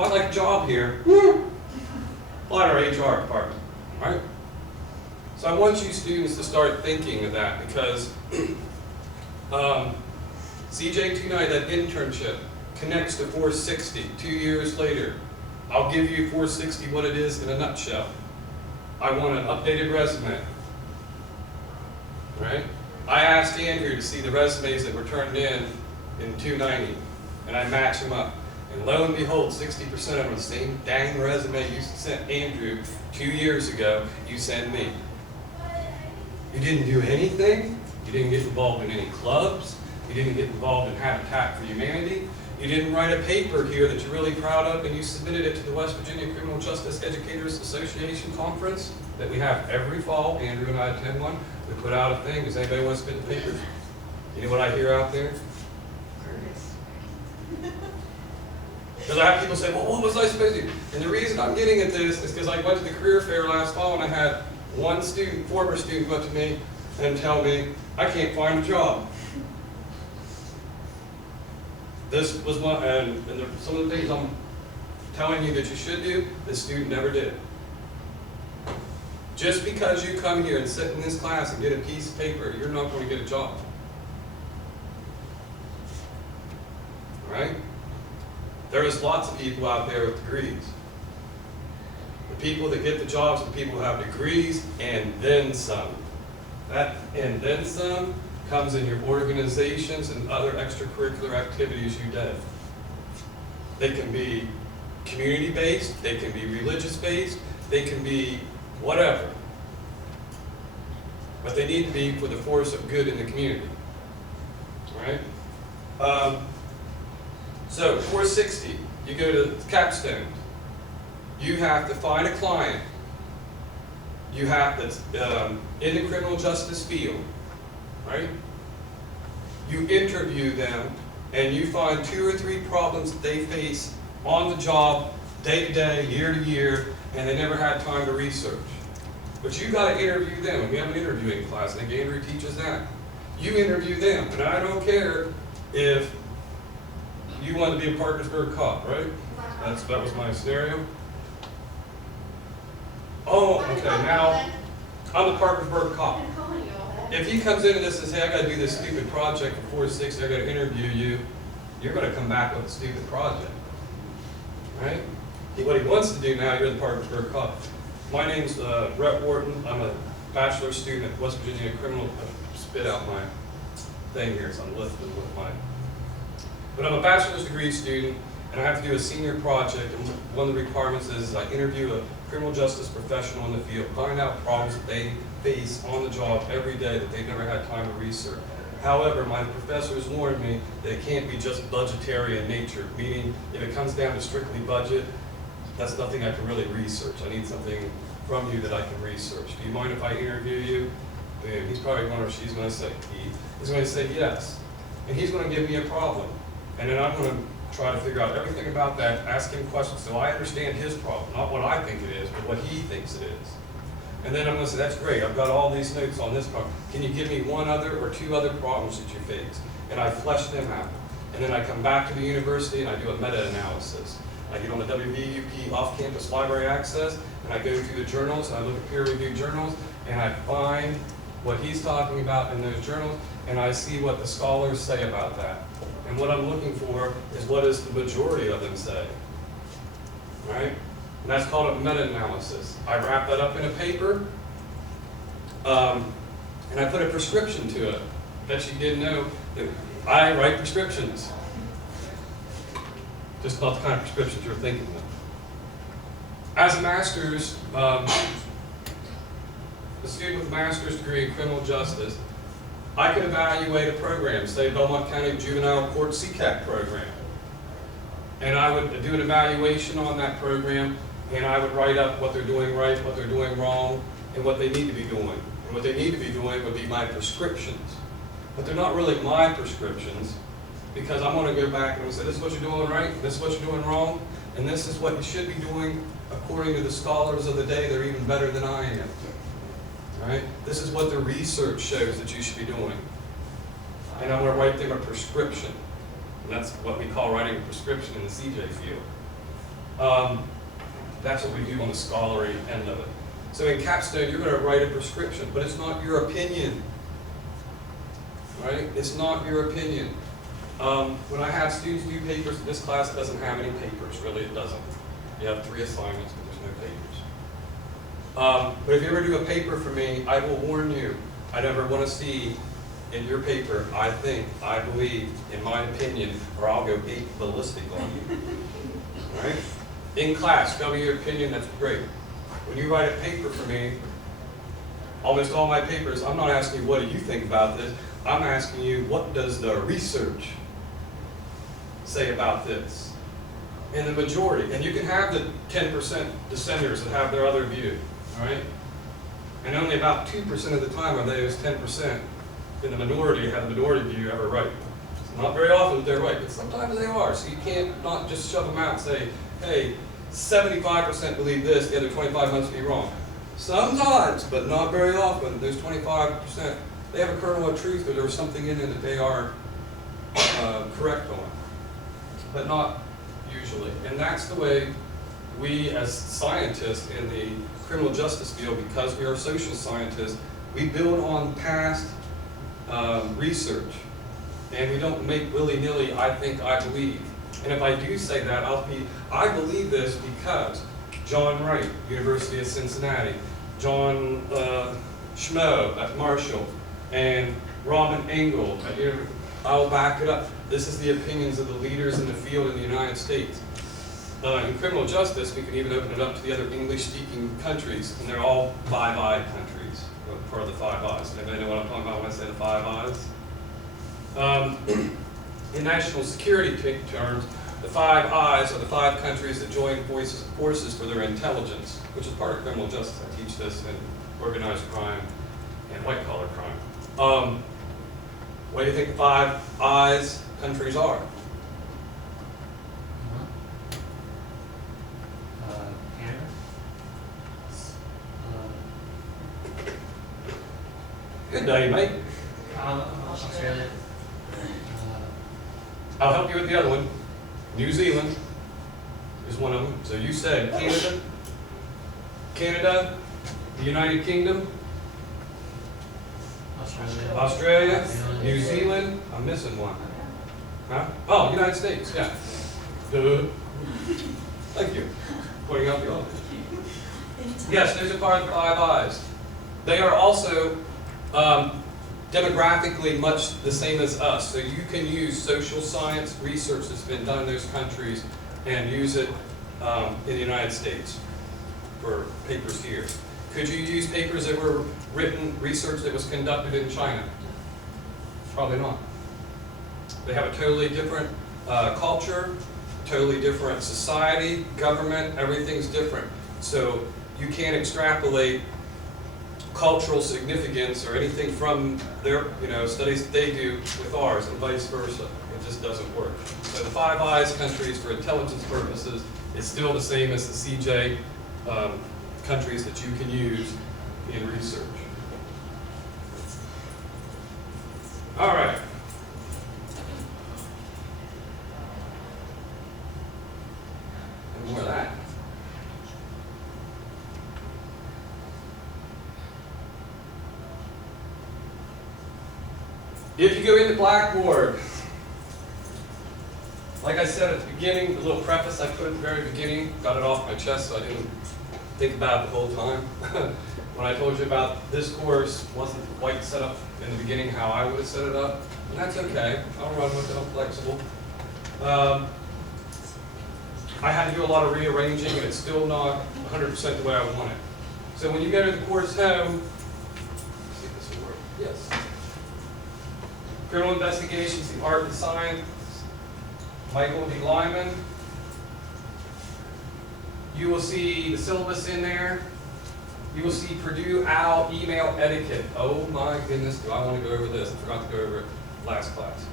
well, I'd like a job here. Apply to our HR department, right? So I want you students to start thinking of that because CJ290, that internship, connects to 460 2 years later. I'll give you 460 what it is in a nutshell. I want an updated resume, right? I asked Andrew to see the resumes that were turned in 290, and I matched them up. And lo and behold, 60% of them are the same dang resume you sent Andrew 2 years ago, you sent me. You didn't do anything. You didn't get involved in any clubs. You didn't get involved in Habitat for Humanity. You didn't write a paper here that you're really proud of, and you submitted it to the West Virginia Criminal Justice Educators Association conference that we have every fall. Andrew and I attend one. We put out a thing. Does anybody want to submit the papers? You know what I hear out there? Because I have people say, well, what was I supposed to do? And the reason I'm getting at this is because I went to the career fair last fall and I had one student, former student, go up to me and tell me, I can't find a job. This was one, and some of the things I'm telling you that you should do, this student never did. Just because you come here and sit in this class and get a piece of paper, you're not going to get a job. All right? There is lots of people out there with degrees. The people that get the jobs are the people who have degrees and then some. That and then some comes in your organizations and other extracurricular activities you do. They can be community-based, they can be religious-based, they can be whatever. But they need to be for the force of good in the community. All right? So 460, you go to Capstone. You have to find a client. You have that's in the criminal justice field, right? You interview them, and you find 2 or 3 problems that they face on the job, day to day, year to year, and they never had time to research. But you got to interview them, and we have an interviewing class. I think Andrew teaches that. You interview them, and I don't care if you want to be a Parkersburg cop, right? That was my scenario. Oh, okay, now I'm a Parkersburg cop. If he comes in and just says, hey, I got to do this stupid project for 460, I got to interview you, you're going to come back with a stupid project, right? What he wants to do now, you're the Parkersburg cop. My name's Brett Wharton. I'm a bachelor's student at West Virginia Criminal. Spit out my thing here, so I'm lifting with my. But I'm a bachelor's degree student, and I have to do a senior project, and one of the requirements is I interview a criminal justice professional in the field, find out problems that they face on the job every day that they've never had time to research. However, my professors warned me that it can't be just budgetary in nature, meaning if it comes down to strictly budget, that's nothing I can really research. I need something from you that I can research. Do you mind if I interview you? And he's probably going to, she's going to say, he's going to say yes. And he's going to give me a problem. And then I'm going to try to figure out everything about that, ask him questions so I understand his problem, not what I think it is, but what he thinks it is. And then I'm going to say, that's great, I've got all these notes on this problem. Can you give me 1 other or 2 other problems that you face? And I flesh them out. And then I come back to the university and I do a meta-analysis. I get on the WVUP off-campus library access, and I go through the journals, and I look at peer-reviewed journals, and I find what he's talking about in those journals, and I see what the scholars say about that. And what I'm looking for is what does the majority of them say, right? And that's called a meta-analysis. I wrap that up in a paper, and I put a prescription to it. Bet you didn't know that I write prescriptions. Just not the kind of prescriptions you're thinking of. As a master's, a student with a master's degree in criminal justice, I could evaluate a program, say Belmont County Juvenile Court CCAT program. And I would do an evaluation on that program, and I would write up what they're doing right, what they're doing wrong, and what they need to be doing. And what they need to be doing would be my prescriptions. But they're not really my prescriptions, because I'm going to go back and say, this is what you're doing right, this is what you're doing wrong, and this is what you should be doing according to the scholars of the day. They're even better than I am. Right? This is what the research shows that you should be doing. And I'm going to write them a prescription. And that's what we call writing a prescription in the CJ field. That's what we do on the scholarly end of it. So in capstone, you're going to write a prescription, but it's not your opinion, right? It's not your opinion. When I have students do papers, this class doesn't have any papers, really it doesn't. You have 3 assignments, but there's no papers. But if you ever do a paper for me, I will warn you, I never want to see in your paper, I think, I believe, in my opinion, or I'll go ape ballistic on you. All right? In class, tell me your opinion, that's great. When you write a paper for me, almost all my papers, I'm not asking you what do you think about this, I'm asking you what does the research say about this? And the majority, and you can have the 10% dissenters that have their other view, all right? And only about 2% of the time are those 10% in the minority have the minority view ever right. It's not very often that they're right, but sometimes they are. So you can't not just shove them out and say, hey, 75% believe this, the other 25 must be wrong. Sometimes, but not very often, those 25%, they have a kernel of truth or there's something in it that they are correct on, but not usually. And that's the way we as scientists in the criminal justice field, because we are social scientists, we build on past research. And we don't make willy-nilly, I think, I believe. And if I do say that, I believe this because John Wright, University of Cincinnati, John Schmo at Marshall, and Robin Engel, I'll back it up. This is the opinions of the leaders in the field in the United States. In criminal justice, we can even open it up to the other English-speaking countries, and they're all Five Eyes countries, part of the Five Eyes. Anybody know what I'm talking about when I say the Five Eyes? In national security terms, the Five Eyes are the 5 countries that join forces for their intelligence, which is part of criminal justice. I teach this in organized crime and white-collar crime. What do you think the Five Eyes countries are? Canada? Good day, mate. Australia. I'll help you with the other one. New Zealand is one of them. So you said Canada, the United Kingdom, Australia, New Zealand. I'm missing one. Huh? Oh, United States, yeah. Duh. Thank you. Pointing out the obvious. Yes, those are part of the Five Eyes. They are also demographically much the same as us. So you can use social science research that's been done in those countries and use it in the United States for papers here. Could you use papers that were written, research that was conducted in China? Probably not. They have a totally different culture, totally different society, government, everything's different. So you can't extrapolate cultural significance or anything from their studies that they do with ours and vice versa. It just doesn't work. So the Five Eyes countries for intelligence purposes is still the same as the CJ countries that you can use in research. All right. And more of that. If you go into Blackboard, like I said at the beginning, the little preface I put at the very beginning, got it off my chest so I didn't think about it the whole time. When I told you about this course, wasn't quite set up in the beginning how I would have set it up, and that's okay. I'll run with it, I'm flexible. I had to do a lot of rearranging and it's still not 100% the way I want it. So when you go to the course home, let's see if this will work. Yes. Criminal Investigations, the Art and Science, Michael D. Lyman. You will see the syllabus in there. You will see Purdue OWL email etiquette. Oh my goodness, do I want to go over this? I forgot to go over it last class.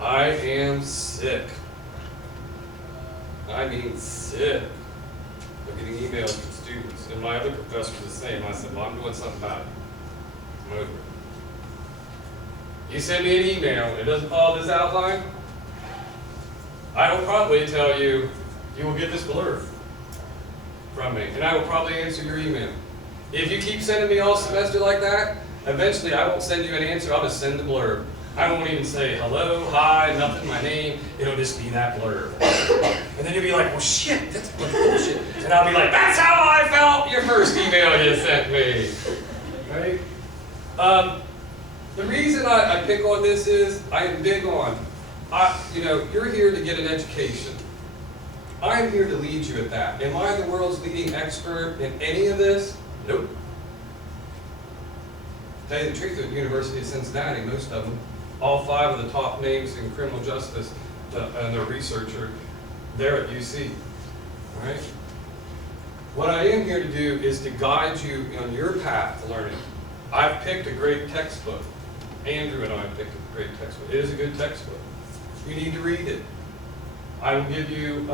I am sick. I mean sick of getting emails from students. And my other professor was the same. I said, well, I'm doing something about it. I'm over it. You send me an email and it doesn't follow this outline, I will probably tell you, you will get this blurb from me, and I will probably answer your email. If you keep sending me all semester like that, eventually I won't send you an answer, I'll just send the blurb. I won't even say hello, hi, nothing, my name, it'll just be that blurb. And then you'll be like, well shit, that's bullshit. And I'll be like, that's how I felt your first email you sent me. Right? The reason I pick on this is, I am big on, you're here to get an education. I'm here to lead you at that. Am I the world's leading expert in any of this? Nope. To tell you the truth, at the University of Cincinnati, most of them, all 5 of the top names in criminal justice and their researcher, they're at UC. All right? What I am here to do is to guide you on your path to learning. I've picked a great textbook. Andrew and I picked a great textbook. It is a good textbook. You need to read it. I will give you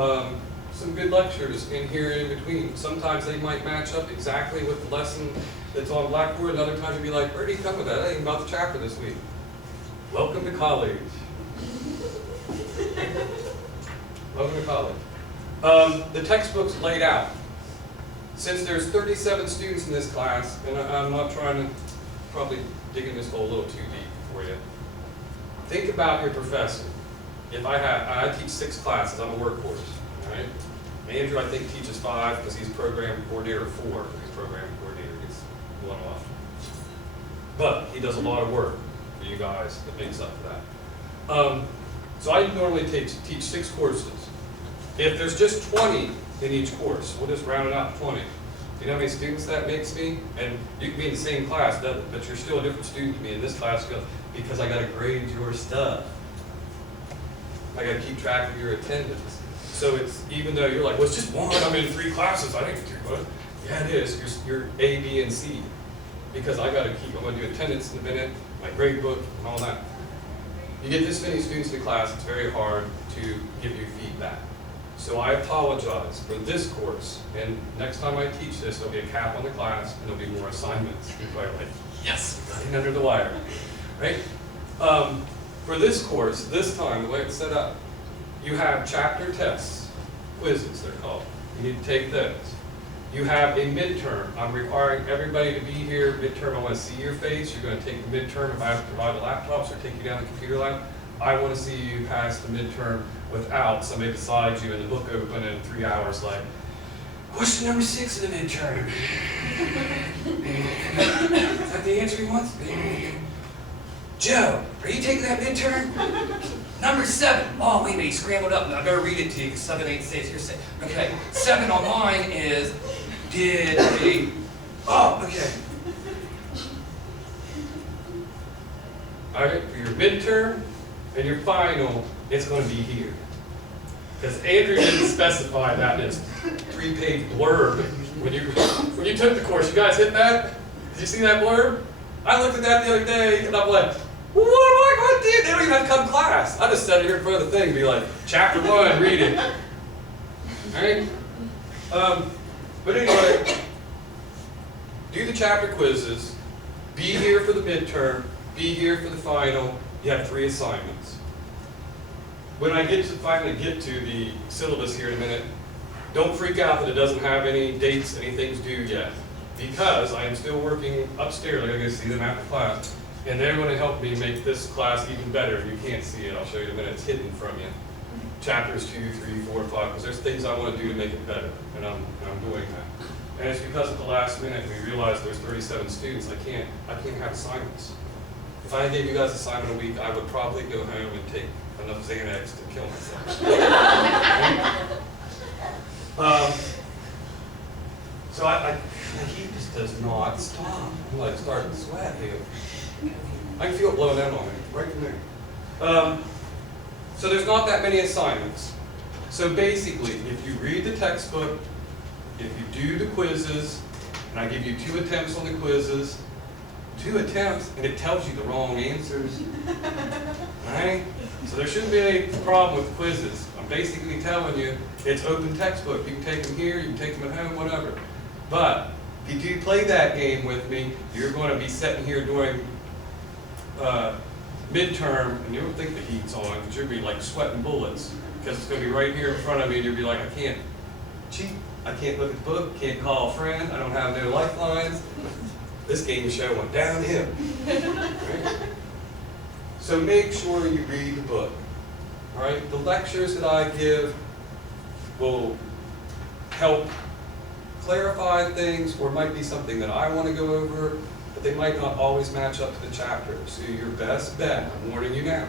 some good lectures in here in between. Sometimes they might match up exactly with the lesson that's on Blackboard, and other times you'll be like, where did he come with that? I ain't about the chapter this week. Welcome to college. Welcome to college. The textbook's laid out. Since there's 37 students in this class, and I'm not trying to probably dig in this hole a little too deep for you. Think about your professor. If I teach 6 classes, I'm a workhorse, all right? Andrew, I think, teaches 5 because he's program coordinator, 4 because he's program coordinator, gets 1 off. But he does a lot of work for you guys that makes up for that. So I normally teach 6 courses. If there's just 20 in each course, we'll just round it out to 20. Do you know how many students that makes me? And you can be in the same class, but you're still a different student to me in this class because I got to grade your stuff. I got to keep track of your attendance. So it's, even though you're like, well, it's just 1, I'm in 3 classes, I didn't do much. Yeah, it is. You're A, B, and C. Because I'm going to do attendance in a minute, my grade book, and all that. You get this many students in the class, it's very hard to give you feedback. So I apologize for this course, and next time I teach this, there'll be a cap on the class, and there'll be more assignments. You're probably like, yes, got in under the wire, right? For this course, this time, the way it's set up, you have chapter tests, quizzes they're called. You need to take those. You have a midterm. I'm requiring everybody to be here. Midterm, I want to see your face. You're going to take the midterm if I have to provide the laptops or take you down the computer lab. I want to see you pass the midterm without somebody beside you and the book open in 3 hours like, question number 6 in the midterm. Is that the answer he wants? Joe, are you taking that midterm? Number 7. Oh, wait a minute, he scrambled up. I better read it to you because 7, 8 stays here. Okay, 7 on mine is, did a, oh, okay. All right, for your midterm and your final, it's going to be here. Because Andrew didn't specify that in his 3-page blurb when you took the course. You guys hit that? Did you see that blurb? I looked at that the other day and I'm like, well, what am I going to do? They don't even have to come to class. I just sat here in front of the thing and be like, chapter 1, read it. All right? But anyway, do the chapter quizzes, be here for the midterm, be here for the final. You have 3 assignments. When I finally get to the syllabus here in a minute, don't freak out that it doesn't have any dates, anything's due yet. Because I am still working upstairs, I gotta go see them after class. And they're going to help me make this class even better. You can't see it, I'll show you in a minute, it's hidden from you. Chapters 2, 3, 4, 5, because there's things I want to do to make it better, and I'm doing that. And it's because at the last minute we realized there's 37 students, I can't have assignments. If I gave you guys an assignment a week, I would probably go home and take enough Xanax to kill myself. So the heat just does not stop. I'm like starting to sweat here. I can feel it blowing out on me, right from there. So there's not that many assignments. So basically, if you read the textbook, if you do the quizzes, and I give you 2 attempts on the quizzes, 2 attempts, and it tells you the wrong answers, right? So there shouldn't be any problem with quizzes. I'm basically telling you, it's open textbook. You can take them here, you can take them at home, whatever. But if you do play that game with me, you're going to be sitting here doing midterm, and you don't think the heat's on, because you'll be like sweating bullets. because it's gonna be right here in front of me, and you'll be like, I can't cheat, I can't look at the book, can't call a friend, I don't have no lifelines. This game show went downhill. Right? So make sure you read the book. All right? The lectures that I give will help clarify things, or might be something that I want to go over, but they might not always match up to the chapter. So your best bet, I'm warning you now,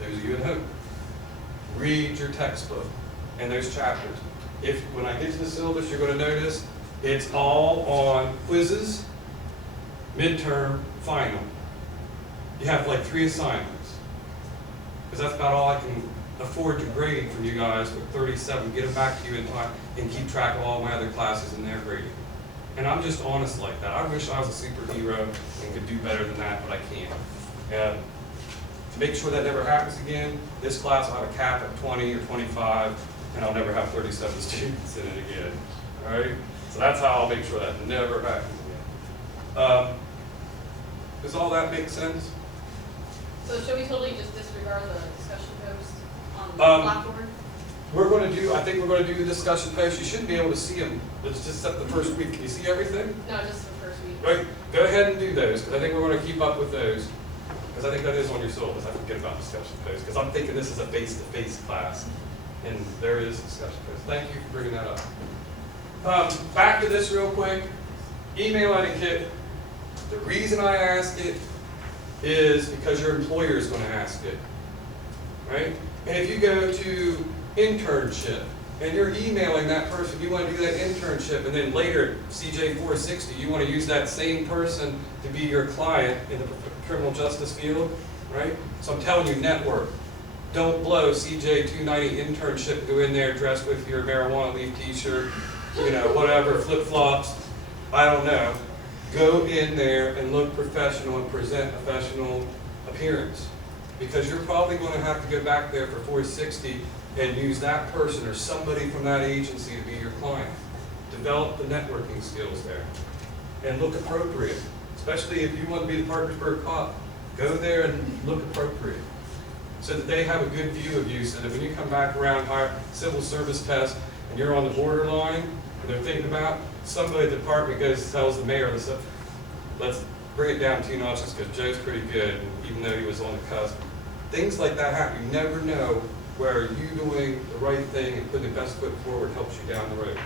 those of you at home, read your textbook and those chapters. When I get to the syllabus, you're going to notice it's all on quizzes, midterm, final. You have like 3 assignments, because that's about all I can afford to grade for you guys with 37, get them back to you in time, and keep track of all my other classes in their grading. And I'm just honest like that. I wish I was a superhero and could do better than that, but I can't. And to make sure that never happens again, this class will have a cap at 20 or 25, and I'll never have 37 students in it again. All right? So that's how I'll make sure that never happens again. Does all that make sense? So should we totally just disregard the discussion post on the Blackboard? I think we're going to do the discussion post. You shouldn't be able to see them. Let's just set the first week. Can you see everything? No, just the first week. Right. Go ahead and do those, because I think we're going to keep up with those. Because I think that is on your syllabus. I forget about discussion post, because I'm thinking this is a face-to-face class. And there is discussion post. Thank you for bringing that up. Back to this real quick. Email etiquette. The reason I ask it is because your employer is going to ask it, right? And if you go to internship and you're emailing that person, you want to do that internship, and then later, CJ 460, you want to use that same person to be your client in the criminal justice field, right? So I'm telling you, network. Don't blow CJ 290 internship, go in there dressed with your marijuana leaf t-shirt, you know, whatever, flip-flops, I don't know. Go in there and look professional and present a professional appearance. Because you're probably going to have to go back there for 460 and use that person or somebody from that agency to be your client. Develop the networking skills there. And look appropriate. Especially if you want to be the Parkersburg cop. Go there and look appropriate. So that they have a good view of you, so that when you come back around higher civil service test and you're on the borderline, and they're thinking about, somebody at the department goes and tells the mayor, let's bring it down 2 notches because Joe's pretty good, even though he was on the cusp. Things like that happen. You never know where you doing the right thing and putting the best foot forward helps you down the road.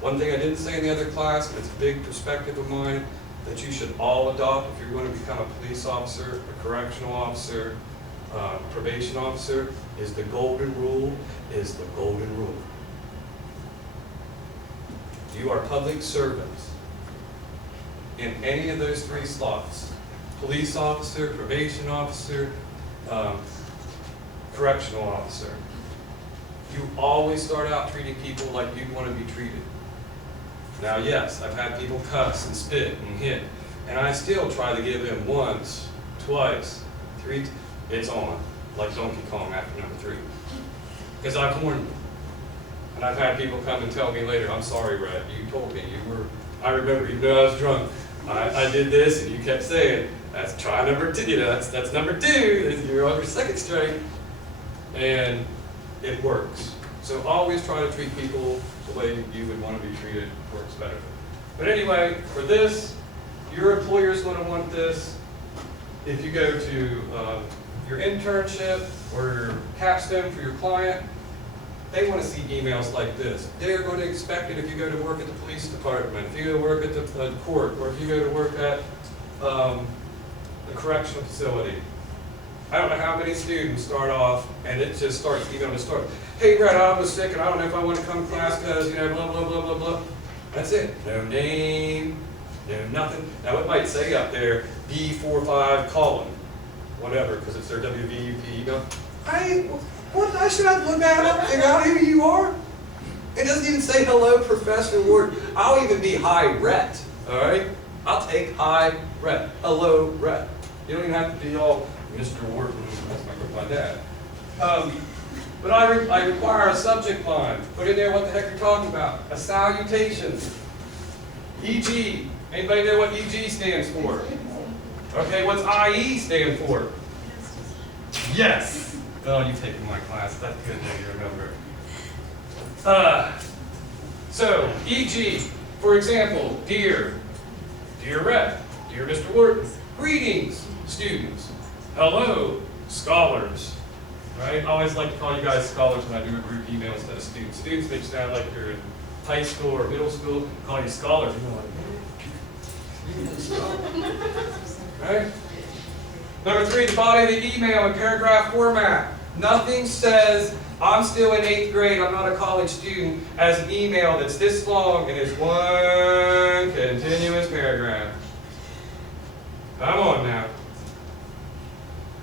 One thing I didn't say in the other class, and it's a big perspective of mine, that you should all adopt if you're going to become a police officer, a correctional officer, probation officer, is the golden rule, You are public servants in any of those 3 slots. Police officer, probation officer, correctional officer. You always start out treating people like you want to be treated. Now yes, I've had people cuss and spit and hit, and I still try to give them once, twice, 3, it's on, like Donkey Kong after number 3. Because I've warned them. And I've had people come and tell me later, I'm sorry, Rhett, you told me, I remember, even though I was drunk, I did this, and you kept saying, that's try number 2, you know, that's number 2, you're on your 2nd strike, and it works. So always try to treat people the way you would want to be treated, it works better. But anyway, for this, your employer is going to want this. If you go to your internship or your capstone for your client, they want to see emails like this. They're going to expect it if you go to work at the police department, if you go to work at the court, or if you go to work at the correctional facility. I don't know how many students start off and it just starts, you know, to start, hey Brett, I was sick and I don't know if I want to come to class because, you know, blah, blah, blah, blah, blah. That's it. No name, no nothing. Now it might say up there, B45 colon, whatever, because it's their WVUP email. I should have looked that up, figure out who you are. It doesn't even say hello, Professor Ward. I'll even be hi, Rhett, all right? I'll take hi, Rhett, hello, Rhett. You don't even have to be all Mr. Wharton, that's my dad. But I require a subject line. Put in there what the heck you're talking about. A salutation. EG. Anybody know what EG stands for? Okay, what's IE stand for? Yes. Oh, you've taken my class. That's good that you remember. So, e.g., for example, dear Rep, dear Mr. Wharton, greetings, students. Hello, scholars. Right? I always like to call you guys scholars when I do a group email instead of students. Students make you sound like you're in high school or middle school. Call you scholars. You're like, right? Number 3, the body of the email in paragraph format. Nothing says, I'm still in 8th grade, I'm not a college student, as an email that's this long and is one continuous paragraph. Come on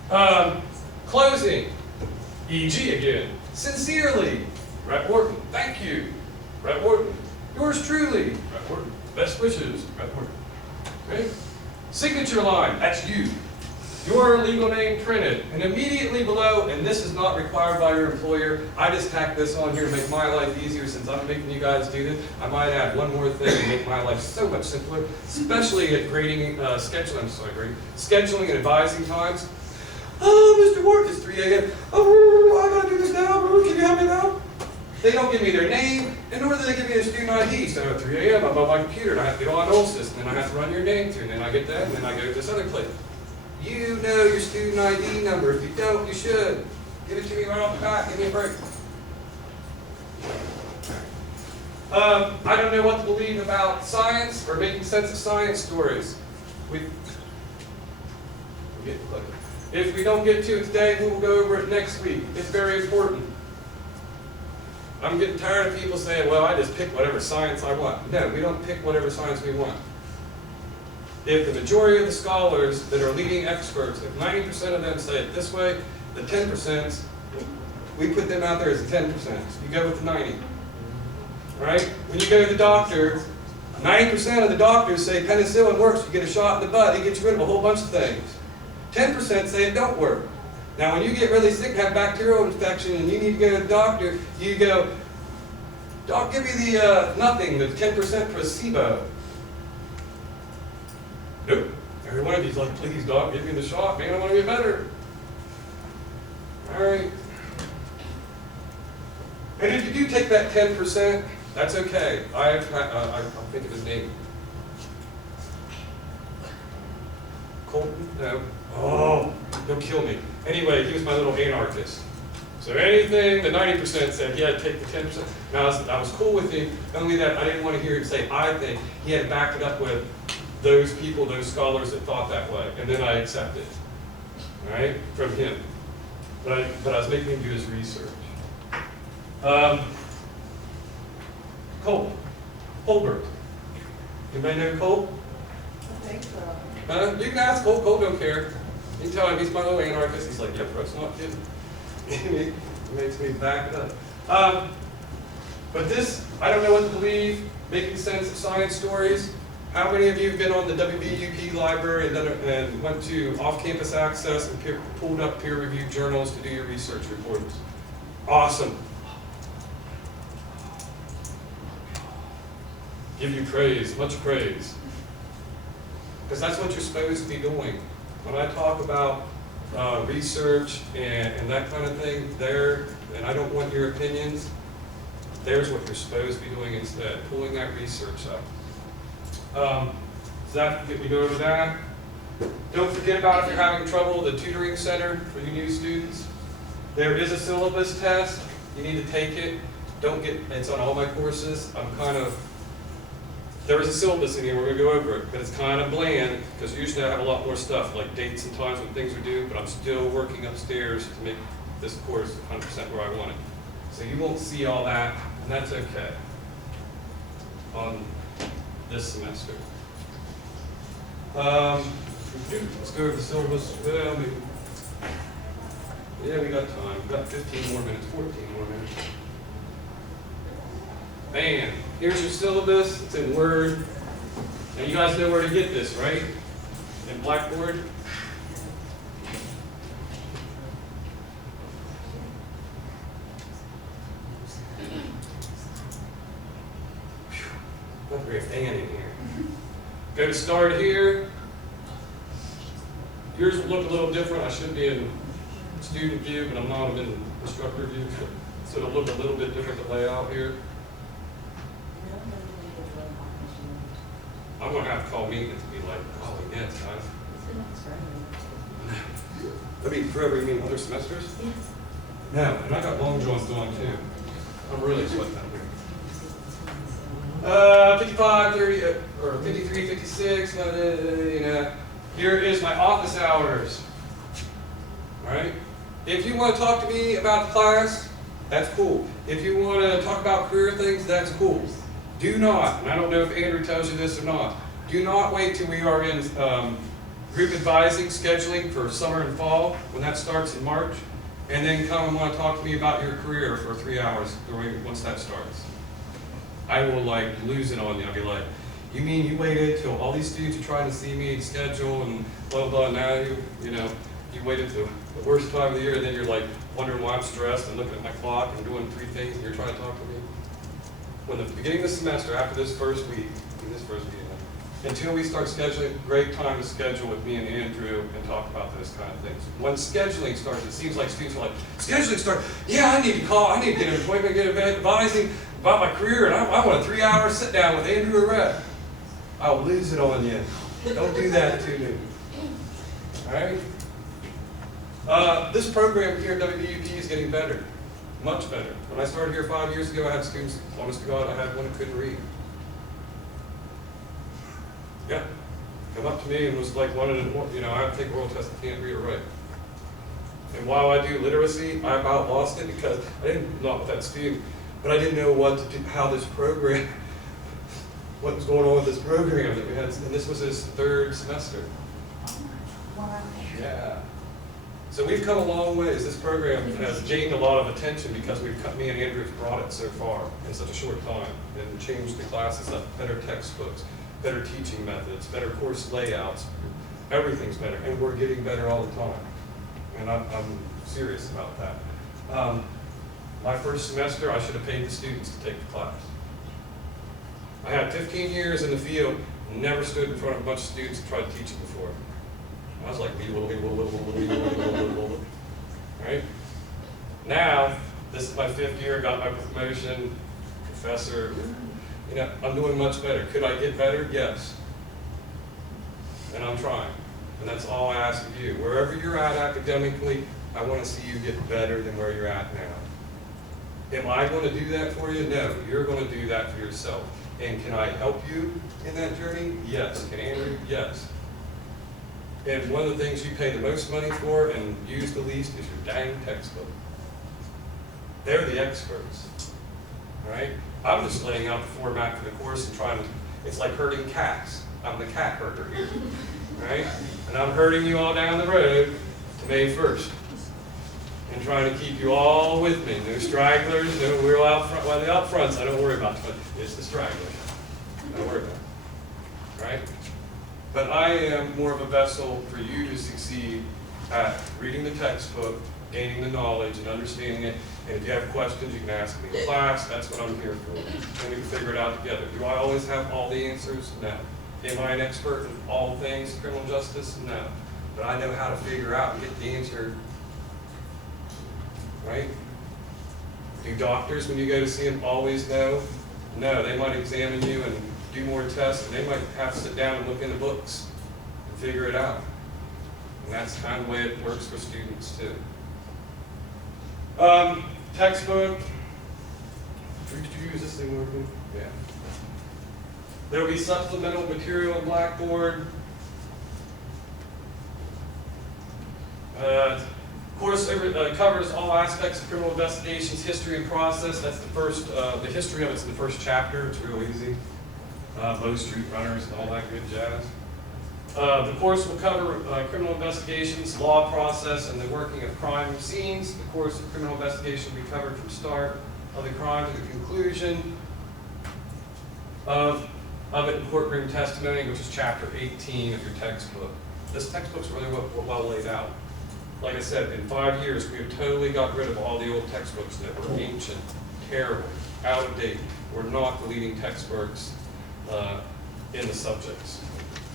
now. Closing. E.g. again. Sincerely, Rep. Wharton. Thank you, Rep. Wharton. Yours truly, Rep. Wharton. Best wishes, Rep. Wharton. Okay? Signature line, that's you. Your legal name printed. And immediately below, and this is not required by your employer, I just tacked this on here to make my life easier since I'm making you guys do this. I might add one more thing to make my life so much simpler, especially at grading, scheduling and advising times. Oh, Mr. Wharton, it's 3 a.m. Oh, I gotta do this now. Can you help me now? They don't give me their name, and nor do they give me their student ID. So at 3 a.m., I'm on my computer, and I have to get on an old system, and I have to run your name through, and then I get that, and then I go to this other place. You know your student ID number. If you don't, you should. Give it to me right off the bat. Give me a break. I don't know what to believe about science or making sense of science stories. If we don't get to it today, we will go over it next week. It's very important. I'm getting tired of people saying, well, I just pick whatever science I want. No, we don't pick whatever science we want. If the majority of the scholars that are leading experts, if 90% of them say it this way, the 10%, we put them out there as the 10%. You go with the 90. All right? When you go to the doctor, 90% of the doctors say penicillin works. You get a shot in the butt, it gets rid of a whole bunch of things. 10% say it don't work. Now, when you get really sick, have bacterial infection, and you need to go to the doctor, you go, Doc, give me the nothing, the 10% placebo. Nope. Every one of you's like, please, Doc, give me the shot, man, I want to get better. All right. And if you do take that 10%, that's okay. I'll think of his name. Colton? No. Oh, he'll kill me. Anyway, he was my little anarchist. So anything the 90% said, yeah, take the 10%. Now, I was cool with him, only that I didn't want to hear him say, I think. He had to back it up with those people, those scholars that thought that way. And then I accepted, all right, from him. But I was making him do his research. Cole. Holbert. Anybody know Cole? I think so. You can ask Cole. Cole don't care. You tell him he's my little anarchist. He's like, yep, that's not kidding. He makes me back it up. But this, I don't know what to believe. Making sense of science stories. How many of you have been on the WVUP library and went to off-campus access and pulled up peer-reviewed journals to do your research reports? Awesome. Give you praise, much praise. Because that's what you're supposed to be doing. When I talk about research and that kind of thing, and I don't want your opinions, there's what you're supposed to be doing instead, pulling that research up. So that, we go over that. Don't forget about, if you're having trouble, the tutoring center for you new students. There is a syllabus test. You need to take it. It's on all my courses. There is a syllabus in here, we're going to go over it, but it's kind of bland, because usually I have a lot more stuff, like dates and times when things are due, but I'm still working upstairs to make this course 100% where I want it. So you won't see all that, and that's okay on this semester. Let's go over the syllabus. Well, yeah, we got time. We've got 15 more minutes, 14 more minutes. Man, here's your syllabus. It's in Word. And you guys know where to get this, right? In Blackboard. Not very fan in here. Go to start here. Yours will look a little different. I should be in student view, but I'm not in the instructor view, so it'll look a little bit different, the layout here. I'm gonna have to call maintenance to be like, oh, yes, guys. I mean, forever, you mean other semesters? No, and I got long johns on too. I'm really sweating out here. 55, 30, or 53, 56, you know. Here is my office hours. All right? If you want to talk to me about the class, that's cool. If you want to talk about career things, that's cool. Do not, and I don't know if Andrew tells you this or not, do not wait till we are in group advising, scheduling for summer and fall, when that starts in March, and then come and want to talk to me about your career for 3 hours once that starts. I will like lose it on you. I'll be like, you mean you waited till all these students are trying to see me schedule and blah, blah, now you know, you waited till the worst time of the year, and then you're like wondering why I'm stressed and looking at my clock and doing 3 things, and you're trying to talk to me. When the beginning of the semester, after this first week, until we start scheduling, great time to schedule with me and Andrew and talk about those kind of things. When scheduling starts, it seems like students are like, scheduling starts, yeah, I need to call, I need to get an appointment, get advising about my career, and I want a 3-hour sit down with Andrew Arrett. I'll lose it on you. Don't do that to me. All right? This program here at WUP is getting better, much better. When I started here 5 years ago, I had students, honest to God, I had one who couldn't read. Yeah, come up to me and was like, wanted to, you know, I have to take oral test, I can't read or write. And while I do literacy, I about lost it because I didn't, not with that student, but I didn't know what to do, how this program, what was going on with this program that we had, and this was his 3rd semester. Yeah. So we've come a long ways. This program has gained a lot of attention because me and Andrew have brought it so far in such a short time and changed the classes up, better textbooks, better teaching methods, better course layouts. Everything's better, and we're getting better all the time. And I'm serious about that. My first semester, I should have paid the students to take the class. I had 15 years in the field, never stood in front of a bunch of students and tried to teach it before. I was like, right? Now, this is my 5th year, got my promotion, professor. You know, I'm doing much better. Could I get better? Yes. And I'm trying. And that's all I ask of you. Wherever you're at academically, I want to see you get better than where you're at now. Am I going to do that for you? No. You're going to do that for yourself. And can I help you in that journey? Yes. Can Andrew? Yes. And one of the things you pay the most money for and use the least is your dang textbook. They're the experts. All right? I'm just laying out the format for the course and trying to, it's like herding cats. I'm the cat herder here, right? And I'm herding you all down the road to May 1st and trying to keep you all with me. No stragglers, no real out front. Well, the out fronts I don't worry about, but it's the stragglers. Don't worry about it, right? But I am more of a vessel for you to succeed at reading the textbook, gaining the knowledge and understanding it. And if you have questions, you can ask me in class. That's what I'm here for. And we can figure it out together. Do I always have all the answers? No. Am I an expert in all things criminal justice? No. But I know how to figure out and get the answer. Right? Do doctors, when you go to see them, always know? No. They might examine you and do more tests, and they might have to sit down and look in the books and figure it out. And that's kind of the way it works for students, too. Textbook. Did you use this thing working? Yeah. There will be supplemental material in Blackboard. Course covers all aspects of criminal investigations, history, and process. That's the first, the history of it's in the first chapter. It's real easy. Bow Street Runners and all that good jazz. The course will cover criminal investigations, law process, and the working of crime scenes. The course of criminal investigation will be covered from start of the crime to the conclusion of it in courtroom testimony, which is chapter 18 of your textbook. This textbook's really well laid out. Like I said, in 5 years, we have totally got rid of all the old textbooks that were ancient, terrible, out of date. We're not the leading textbooks in the subjects.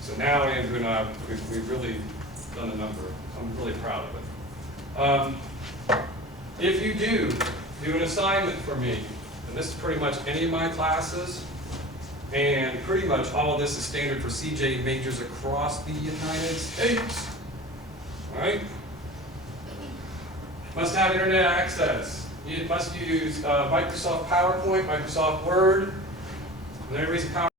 So now Andrew and I, we've really done a number. I'm really proud of it. If you do an assignment for me, and this is pretty much any of my classes, and pretty much all of this is standard for CJ majors across the United States. All right? Must have internet access. You must use Microsoft PowerPoint, Microsoft Word. And everybody's PowerPoint.